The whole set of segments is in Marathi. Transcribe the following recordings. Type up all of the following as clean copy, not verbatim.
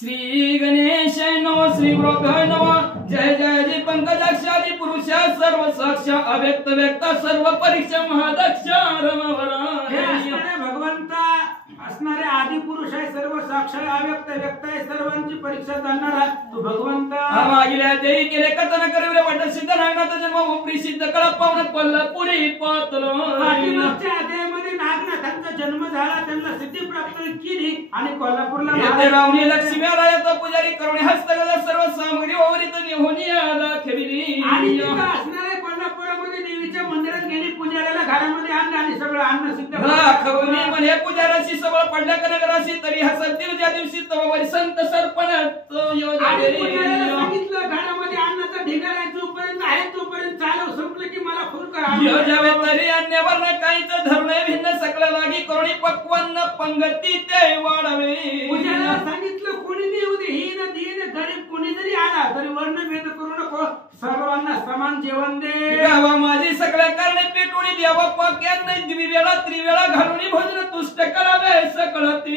श्री गणेश नमः श्री गुरुभ्यो नमः जय जय जी पंकजाक्षादी पुरुष सर्व साक्ष अव्यक्त व्यक्त सर्व परीक्षा महादक्ष रमवरा भगवंता असणारे आदि पुरुष आहे सर्व साक्ष अव्यक्त व्यक्त आहे सर्वांची परीक्षा जाणणारा तू भगवंता मागिल्या देई केले कथन करविले वाट सिद्ध नागनाथ जन्म उपरी सिद्ध कळा पावन कोल्हापुरी पातलो पाठीमागच्या अध्यायामध्ये नागनाथांचा जन्म झाला त्यांना सिद्धी प्राप्त केली आणि कोल्हापूरला येथे रावणी लक्ष्मी आला पुजारी करुणे हस्तगत सर्व सामग्री ओवरीत निहोनी आला खेळली आणि तिथं असणाऱ्या कोल्हापुरामध्ये देवीच्या मंदिरात गेली पुजाऱ्याला घरामध्ये आणलं आणि सगळं अन्न सिद्ध खवनी म्हणे पुजाराशी सबळ पडल्या कनगराशी तरी हसतील ज्या दिवशी तवरी संत सरपण सांगितलं घरामध्ये अन्नाचा ढिगारा जोपर्यंत आहे तोपर्यंत चालव संपलं की मला फोन करा जावे तरी अन्यवर काहीच धरणे भिन्न सकल लागी करुणी पक्वान्न पंगती ते वाढवे पुजाऱ्याला सांगितलं कोणी बी येऊ दे हीन दीन गरीब कोणी जरी आला तरी वर्णभेद करू नको सर्वांना समान जेवण दे गावा माझी सगळ्या कारणे पेटोणी द्यावा पाक्यात नाही द्विवेळा त्रिवेळा घालून भोजन तुष्ट करावे सकळ ती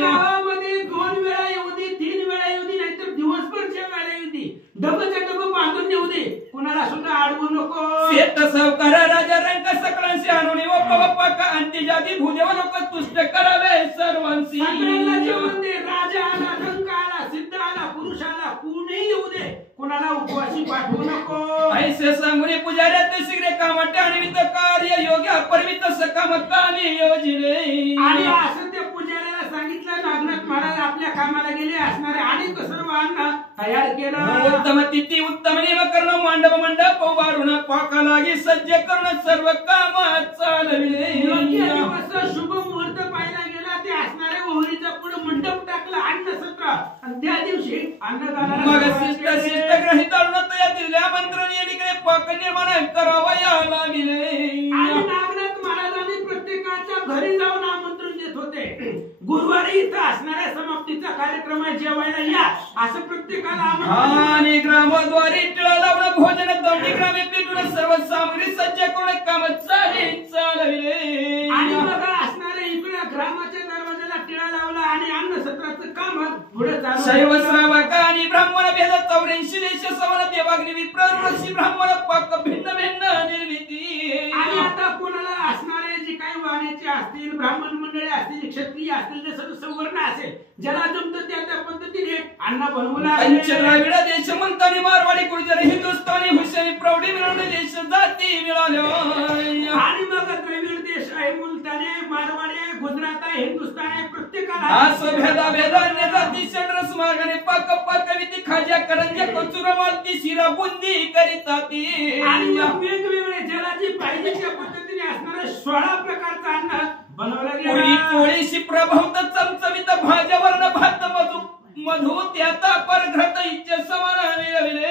गावामध्ये 2 वेळा येऊ दे 3 वेळा येऊ दे नाहीतर दिवसभरच्या वेळा येऊ दे डबच्या डब बांधून येऊ दे कुणाला सुद्धा अडवू नको शेत सावकार राजा रंग सकळांशी आणून बाप्पा का अंत्यजाती भूदेव लोक तुष्ट करावे सर्वांशी सगळ्यांना जेवण दे राजा आला रंग आला सिद्ध आला पुरुष आला कोणीही येऊ दे कुणाला उपवासी पाठवू नको ऐसे सांगून पुजाऱ्यात शीघ्र कामटे आणि कार्य योग्य परमित सकाम कामी योजिले आणि असं त्या पुजाऱ्याला सांगितलं नागनाथ महाराज आपल्या कामाला गेले असणारे अनेक सर्व अन्न तयार केलं उत्तम तिथी उत्तम नियम करणं मांडव मंडप वाढून पाका लागी सज्ज करणं सर्व काम चालविले दिवस शुभ मुहूर्त पाहिला गेला ते असणारे ओहरीचा पुढे मंडप टाकला अन्न सत्र आणि त्या दिवशी अन्नदानाला मग शिष्ट ग्रहित या दिल्या मंत्रणे पाक निर्माण करावया लागले आणि नागनाथ महाराजांनी प्रत्येकाच्या घरी जाऊन आमंत्रण देत होते गुरुवारी इथं असणाऱ्या समाप्तीचा कार्यक्रम आहे जेवायला या असं प्रत्येकाला आमंत्रण आणि ग्रामद्वारी टिळा लावून भोजन दौंडी ग्रामे पेटून सर्व सामग्री सज्ज करून काम चालविले आणि बघा असणाऱ्या इकडे ग्रामाच्या दरवाजाला टिळा लावला आणि अन्न सत्राचं काम पुढे चालू शैव श्रावक आणि ब्राह्मण भेद 84 देश सवन देवाग्नी विप्र ऋषी ब्राह्मण पाक भिन्न भिन्न निर्मिती आणि आता कोणाला असणारे जे काही वाण्याचे असतील ब्राह्मण मंडळी असतील क्षत्रिय असतील जे सर्व सवर्ण असेल ज्याला जमतं त्या पद्धतीने अन्न बनवू लागले द्राविड देश म्हणतानी मारवाडी गुर्जर हिंदुस्थानी हुसेनी प्रौढी मिळवणे देश जाती मिळाल्या आणि मग द्रविड देश आहे मुलतानी मारवाडी आहे गुजरात आहे हिंदुस्थान आहे प्रत्येकाला असो भेदा भेदान्य जाती षड्रस मार्गाने पाक विधी खाज्या करंज्या कचुरा मालती शिरा बुंदी करीताती आणि मग वेगवेगळे ज्याला जी पाहिजे त्या पद्धतीने असणारे 16 प्रकारचं अन्न बनवलं गेलं पोळी शिप्र बहुत चमचमीत भाज्यावरनं भात मधु त्याचा परघट इच्छा समान मिळविले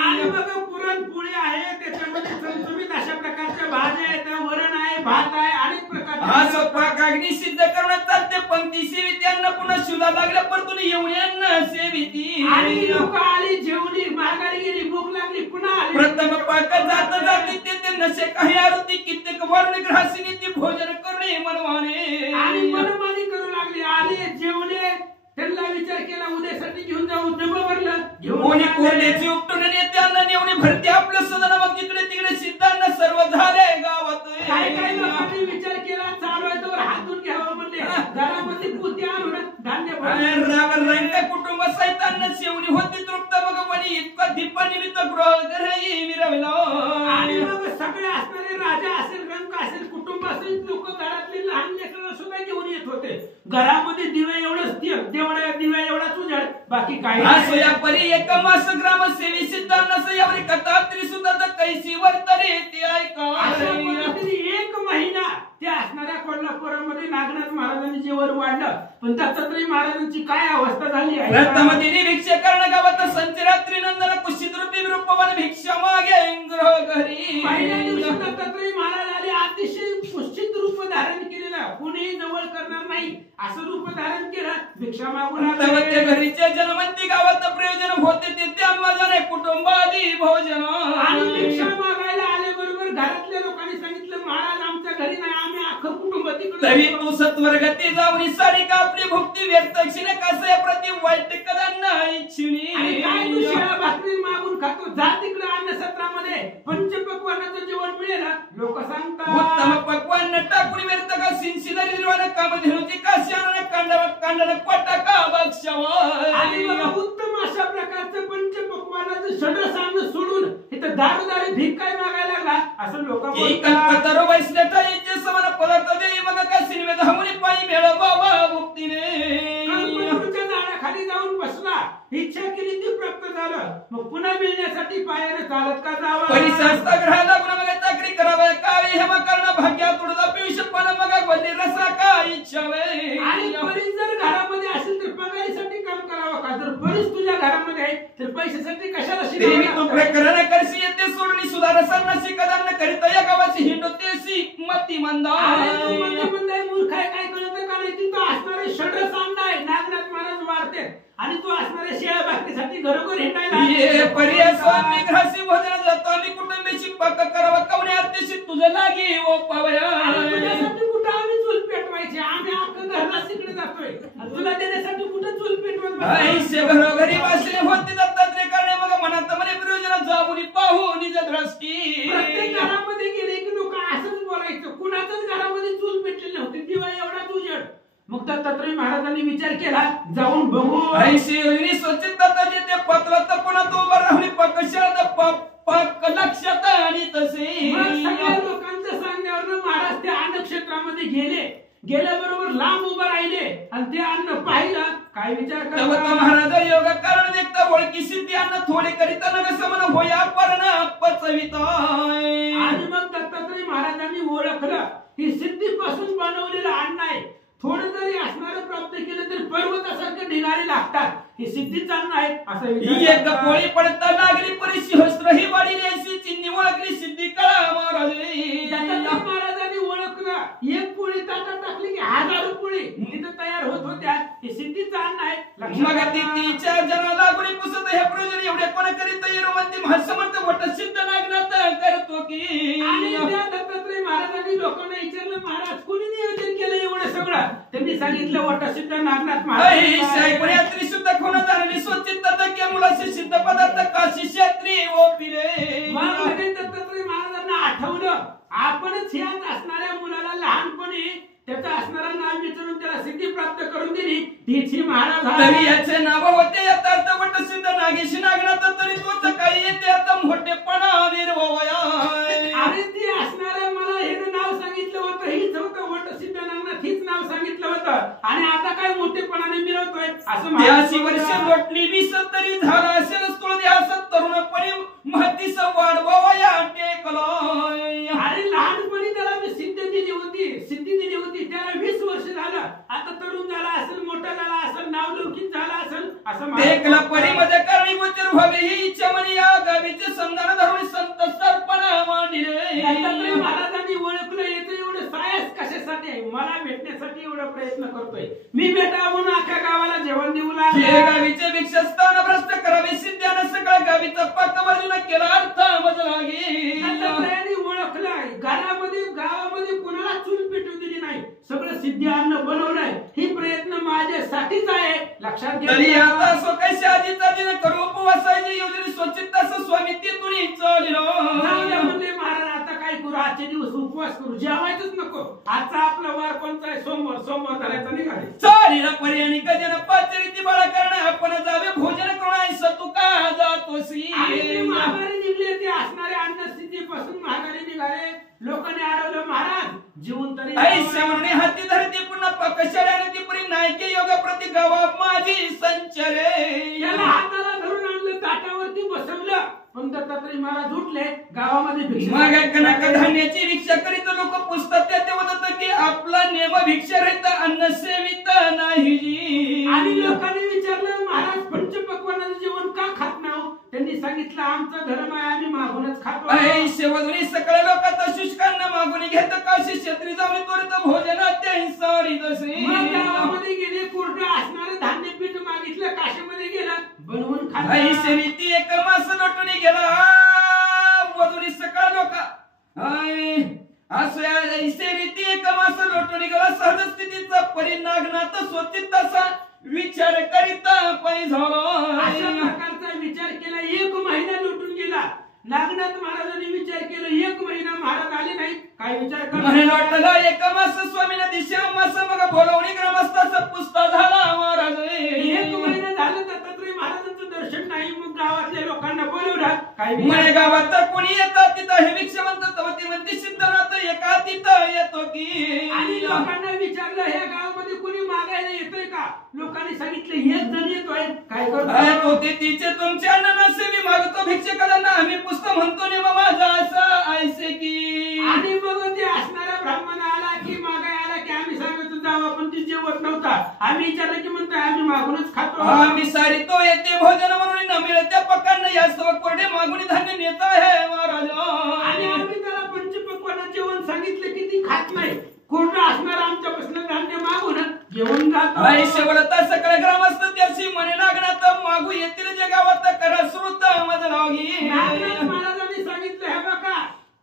आणि मग पुरणपोळी आहे त्याच्यामध्ये चमचमीत अशा प्रकारच्या भाज्या आहेत वरण आहे भात आहे अनेक प्रकारचे असो पाक अग्नी सिद्ध करून चालते पंक्ती सेविती अन्न पुन्हा शिवला लागल्या परतून येऊन अन्न सेविती आणि लोक आली जेवली माघारी गेली भूक लागली पुन्हा आली प्रथम पाक जात जाती ते नशे काही आरती कित्येक वर्ण ग्रासीने ती भोजन करणे मनवाने आणि मनमानी करू लागली आले जेवले त्यांना विचार केला उद्यासाठी घेऊन जाऊ डबं भरलं कोणी कोरड्याची उपटून नेते अन्न नेवणी भरती आपलं सदन मग जिकडे तिकडे सिद्धांना सर्व झाले गावात काही काही लोकांनी विचार केला चालू आहे तर हातून घ्यावं म्हणले घरामध्ये पोती आणून धान्य रंग कुटुंब सैतांना शेवणी होती तृप्त मग म्हणे इतका दीपानिमित्त गृहही मिरवला आणि मग सगळे असणारे राजा असेल रंग असेल कुटुंब असेल लोक घरातली लहान लेकरं सुद्धा घेऊन येत होते घरामध्ये दिवे एवढंच दिव्या एवढाच उजाड बाकी काही असो या परी एक मास ग्राम सेवी सिद्धांना यावरी कथा त्रिसुद्धा कैसी वर्तरे ते ऐका एक महिना त्या असणाऱ्या कोल्हापुरामध्ये नागनाथ महाराजांनी जेवण वाढलं पण दत्तात्रय महाराजांची काय अवस्था झाली आहे रत्नमतीने भिक्षा कर्ण गावात संचरात्री नंदन कुशित रूपी रूपवन भिक्षा मागे ग्रह घरी पहिल्या दिवशी दत्तात्रय महाराज आले अतिशय कुशित रूप धारण केलेलं कोणीही जवळ करणार नाही असं रूप धारण केलं भिक्षा मागून त्या घरीच्या जन्मंती गावात प्रयोजन होते ते त्या माझ्या कुटुंबादी भोजन आणि भिक्षा मागायला आले बरोबर घरातल्या लोकांनी सांगितलं महाराज आमच्या घरी नाही आम्ही अख्खं कुटुंब तिकडे तरी तू सत्वर्गती जाऊन सारी का आपली भुक्ती व्यक्त कसं प्रति वाईट कदा भाकरी मागून खातो. जा तिकडे अन्नसत्रामध्ये पंचपक्वान्नाचं जेवण मिळेल. लोक सांगतात उत्तम पक्वान्न टाकून व्यर्थ का सिंसिदारी निर्वाण कामधेनुची काश्यानं कांडन पटाका बक्षावर. आणि बाबा उत्तम अशा प्रकारचं पंचपक्वान्नाचं षडरसांग सोडून इथं दारोदारी भीक काय मागायला लागला असं लोक बोलतात. कल्पतरो वैष्णता याचे समान पदार्थ देई मग का सिनवे धावणी पायी मिळवा मुक्तीने. कल्पतरूच्या झाडाखाली जाऊन बसला, इच्छा केली ती प्राप्त झालं. मग पुन्हा मिळण्यासाठी पायाने चालत का जावं. परिसंस्था ग्रहाला गुण मग चाकरी करावं काळी हेमा कर्ण भाग्या तुडदा पियुष पान मग वल्ली रसा का इच्छावे. आणि परीस जर घरामध्ये असेल तर पगारीसाठी काम करावं का. जर परीस तुझ्या घरामध्ये आहे तर पैशासाठी कशाला देवी तू शिकावं. प्रकरण करशी येते सोडणी सुधारसांना शिकदान करीत या गावाची हिंडतेसी मती मंदा. मूर्ख आहे, काय कळत का नाही. तिथं असणारे षडरसांग आहे, नागनाथ महाराज वारते आणि तू असणारे शेळ्या भाकरीसाठी घरोघर हिंडायला. ये पर्याय स्वामी घासी भोजन जातो आणि कुटुंबीची पक्क करावा कवणे अत्यशी तुझं लागी ओ पावया. तुझ्यासाठी कुठं आम्ही चूल पेटवायची. आम्ही अख्खं घरला तिकडे जातोय आणि तुला देण्यासाठी कुठं चूल पेटवत आईशे घरोघरी वासले होती दत्तात्रय करणे मग मनात मने प्रयोजन जाऊन पाहू निज दृष्टी. प्रत्येक घरामध्ये गेले की लोक असंच बोलायचं. कुणाच्याच घरामध्ये चूल पेटलेली नव्हती. दिवा एवढाच उजेड. मग दत्तात्रय महाराजांनी विचार केला जाऊन बघू. ऐशी स्वच्छता ते पत्र पुन्हा तो उभा राहुली पक्क शरद पक्क लक्षात आणि तसे. सगळ्या लोकांच्या सांगण्यावरून महाराज त्या अन्न क्षेत्रामध्ये गेल्याबरोबर लांब उभा राहिले आणि ते अन्न पाहिलं. काय विचार करता महाराज योग कारण देखता ओळखी सिद्धी अन्न थोडे करीता नग समान होया परण पचविता. आणि मग दत्तात्रय महाराजांनी ओळखलं ही सिद्धीपासून बनवलेलं अन्न आहे. थोडं जरी असणारं प्राप्त केलं तरी पर्वतासारखं ढिगारे लागतात. ही सिद्धीच अन्न आहे असं एक पोळी पडता लागली परिशी हस्त्र ही वाडी रेसी चिन्नी ओळखली सिद्धी कळा महाराजांनी ओळखलं. एक पोळी ताटात टाकली की हजारो पोळी तिथं तयार होत होत्या. हे सिद्धीच अन्न आहे. मग तिच्या जना लागुनी पुसत हे प्रयोजन एवढे कोण करीत येरोवंती महासमर्थ वट सिद्ध नागनाथ करतो की. आणि त्या दत्तात्रय महाराजांनी लोकांना विचारलं महाराज कोणी नियोजन केलं एवढं सगळं. त्यांनी सांगितलं वट सिद्ध नागनाथ महाराज. त्रिशुद्ध कोण जाणली स्वचित्त के मुलाचे सिद्ध पदार्थ काशी क्षेत्री ओ पिरे. दत्तात्रय महाराजांना आठवलं आपणच ह्याच असणाऱ्या मुलाला लहानपणी त्याचं असणारं नाव विचारून त्याला सिद्धी प्राप्त करून दिली. तिची महाराज तरी याचे नाव होते यथार्थ वट सिद्ध नागेशी नागनाथ तरी तोच काही येते आता मोठेपणा विरवया. आणि ती असणाऱ्या मला हे नाव सांगितलं होतं हीच होतं वट सिद्ध नागनाथ हीच नाव सांगितलं होतं. आणि आता काय मोठेपणाने मिळवतोय असं 82 वर्ष लोटली 20 तरी झाला असेल स्थूल ध्यास तरुणपणी महतीस वाढवया टेकला. आणि लहानपणी त्याला मी सिद्धी दिली होती त्याला 20 वर्ष झालं. आता तरुण झाला असेल, मोठा झाला असेल, नावलौकिक झाला असेल असं टेकला परिमध्ये करणी गोचर व्हावे ही इच्छा म्हणे या गावीचे संधान धरून संत सरपणा मांडिले. महाराजांनी ओळखलं येतं एवढं सायस कशासाठी आहे. मला भेटण्यासाठी एवढा प्रयत्न करतोय मी. बेटा म्हणून अख्ख्या गावाला जेवण देऊ लागले. गावीचे भिक्षास्थान भ्रष्ट करावे सिद्ध्यानं सगळ्या गावीचा पाकवर्जन केला अर्थ दत्तात्रयाने ओळखलं गावामध्ये कोणाला चूल पेटू दिली नाही. सगळं सिद्धी अन्न बनवलंय. ही प्रयत्न माझ्यासाठीच आहे लक्षात घ्या. आता सो कशाजीचा दिन करू उपवासाची योजने स्वच्छता स्वामी तिथून चाललो. म्हणले महाराज आता काय करू. आजचे दिवस उपवास करू, जेवायचंच नको. आजचा आपला वार कोणता आहे. सोमवार करायचा निघाले. चालीला पर्यानी गजन पाचरीती बाळा करणं आपण जावे भोजन करून सतू का जातोसी. महागारी निघले ते असणारे अन्न स्थितीपासून महागारी निघाले. लोकांनी अडवलं महाराज जीवन तरी ऐसे म्हणणे हाती धरती पुन्हा पकशाळ्याने ती पुरी नायके योग प्रति गावा माझी संचरे. याला हाताला धरून आणलं, ताटावरती बसवलं. पण दत्तात्रय महाराज उठले. गावामध्ये मग कनक धान्याची भिक्षा करीत लोक पुस्तक ते म्हणत की आपला नेम भिक्षा रहित अन्न सेवित नाही. आणि लोकांनी विचारलं महाराज पंचपक्वान्नाचं जेवण का खात नाही. त्यांनी सांगितलं आमचा धर्म आहे आम्ही मागूनच खातो. शेवटून सगळ्या लोकांचा शुष्कांना मागून घेत काशी क्षेत्री जाऊन त्वरित भोजन सारी तसे. गावामध्ये गेले कोरडं असणारं धान्य पीठ मागितलं. काशीमध्ये गेलं बनवून खाल्लं. रीती एक मास लोटून गेला वधुनी सकाळ लोक असं रीती एक मास लोटून गेला. सहज स्थितीचा परिणागनाथ स्वचित तसा विचार करीता पाय झाला. अशा प्रकारचा विचार केला. एक एवढं काय मने गावात कोणी येतात तिथं हे भिक्षवंत तवती म्हणते सिद्धनाथ एका तिथं येतो की. आणि लोकांना विचारलं ह्या गावामध्ये कोणी मागायला येतोय का? लोकांनी सांगितलं एक जण येतोय. काय करतो? ते तिचे तुमच्या ननसेवी मागतो भिक्षकांना आम्ही पुस्तक म्हणतो ने माझा असं ऐसे की. आणि मग ते असणारा ब्राह्मण आला की मागाय आला की आम्ही सांगतो जाऊ आपण ती जेवत नव्हता. आम्ही विचारलं की म्हणतोय आम्ही मागूनच खातो. आम्ही सारी तो येते भोजन म्हणून न मिळत त्या पक्कांना या सर्व कोरडे मागून धान्य नेत आहे महाराज. आणि आम्ही त्याला पंचपक्वान्न जेवण सांगितलं की ती खात नाही. कोरडं असणार आमच्यापासून धान्य मागून जेवण जातो. शेवटता सगळे ग्रामस्थ त्याशी मने नागनाथ मागू येतील जे गावात करा श्रुत माझं नाव घे. महाराजांनी सांगितलं हे बघा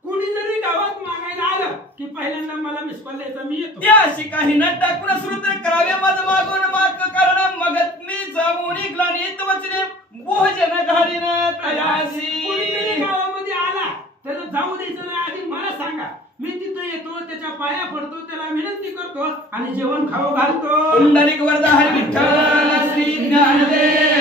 कुणी जरी गावात मागायला आलं की पहिल्यांदा मला मिस कॉल द्यायचा मी येतो. त्याशी काही न टाकून श्रुत करावे माझं मागून माग कारण मगत मी जाऊन ग्लानीत वचने भोजन घालीन तयासी. कुणी जरी गावामध्ये आला त्याला जाऊ द्यायचं नाही आधी मला सांगा. मी तिथं येतो त्याच्या पाया पडतो त्याला विनंती करतो आणि जेवण खाऊ घालतो. पुंडलिक वरदा हरी विठ्ठल श्री ज्ञानदेव.